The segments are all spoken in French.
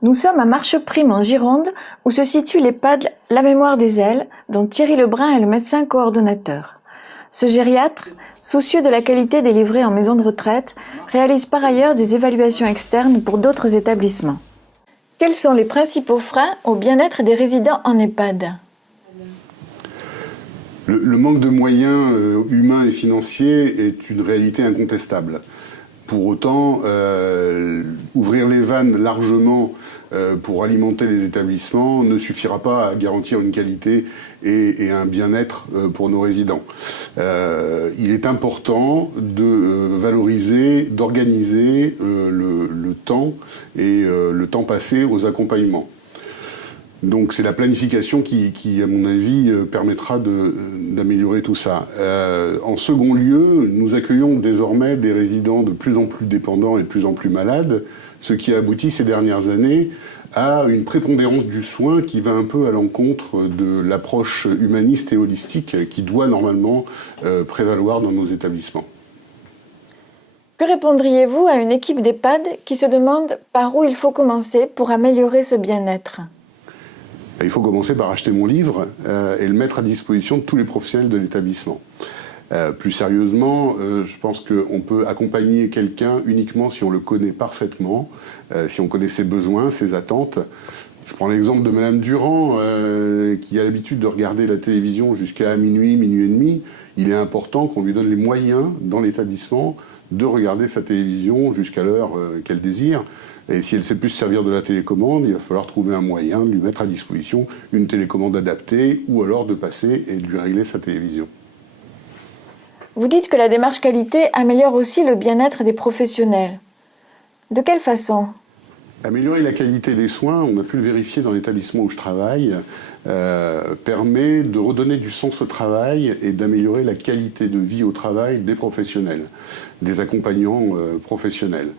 Nous sommes à Marcheprime en Gironde, où se situe l'EHPAD La Mémoire des Ailes, dont Thierry Lebrun est le médecin coordonnateur. Ce gériatre, soucieux de la qualité délivrée en maison de retraite, réalise par ailleurs des évaluations externes pour d'autres établissements. Quels sont les principaux freins au bien-être des résidents en EHPAD ? Le manque de moyens humains et financiers est une réalité incontestable. Pour autant, ouvrir les vannes largement pour alimenter les établissements ne suffira pas à garantir une qualité et un bien-être pour nos résidents. Il est important de valoriser, d'organiser le temps et le temps passé aux accompagnements. Donc c'est la planification qui, à mon avis, permettra d'améliorer tout ça. En second lieu, nous accueillons désormais des résidents de plus en plus dépendants et de plus en plus malades, ce qui a abouti ces dernières années à une prépondérance du soin qui va un peu à l'encontre de l'approche humaniste et holistique qui doit normalement prévaloir dans nos établissements. Que répondriez-vous à une équipe d'EHPAD qui se demande par où il faut commencer pour améliorer ce bien-être ? Il faut commencer par acheter mon livre et le mettre à disposition de tous les professionnels de l'établissement. Plus sérieusement, je pense qu'on peut accompagner quelqu'un uniquement si on le connaît parfaitement, si on connaît ses besoins, ses attentes. Je prends l'exemple de Madame Durand, qui a l'habitude de regarder la télévision jusqu'à minuit, minuit et demi. Il est important qu'on lui donne les moyens dans l'établissement de regarder sa télévision jusqu'à l'heure qu'elle désire. Et si elle ne sait plus se servir de la télécommande, il va falloir trouver un moyen de lui mettre à disposition une télécommande adaptée ou alors de passer et de lui régler sa télévision. Vous dites que la démarche qualité améliore aussi le bien-être des professionnels. De quelle façon ? Améliorer la qualité des soins, on a pu le vérifier dans l'établissement où je travaille, permet de redonner du sens au travail et d'améliorer la qualité de vie au travail des professionnels, des accompagnants professionnels.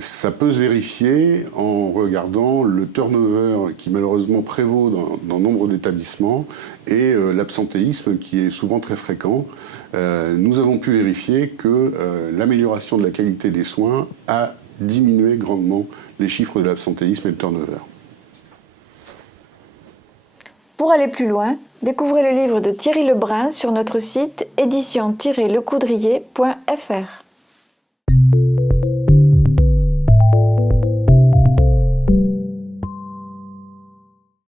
Ça peut se vérifier en regardant le turnover qui malheureusement prévaut dans nombre d'établissements et l'absentéisme qui est souvent très fréquent. Nous avons pu vérifier que l'amélioration de la qualité des soins a diminué grandement les chiffres de l'absentéisme et le turnover. Pour aller plus loin, découvrez le livre de Thierry Lebrun sur notre site édition-lecoudrier.fr.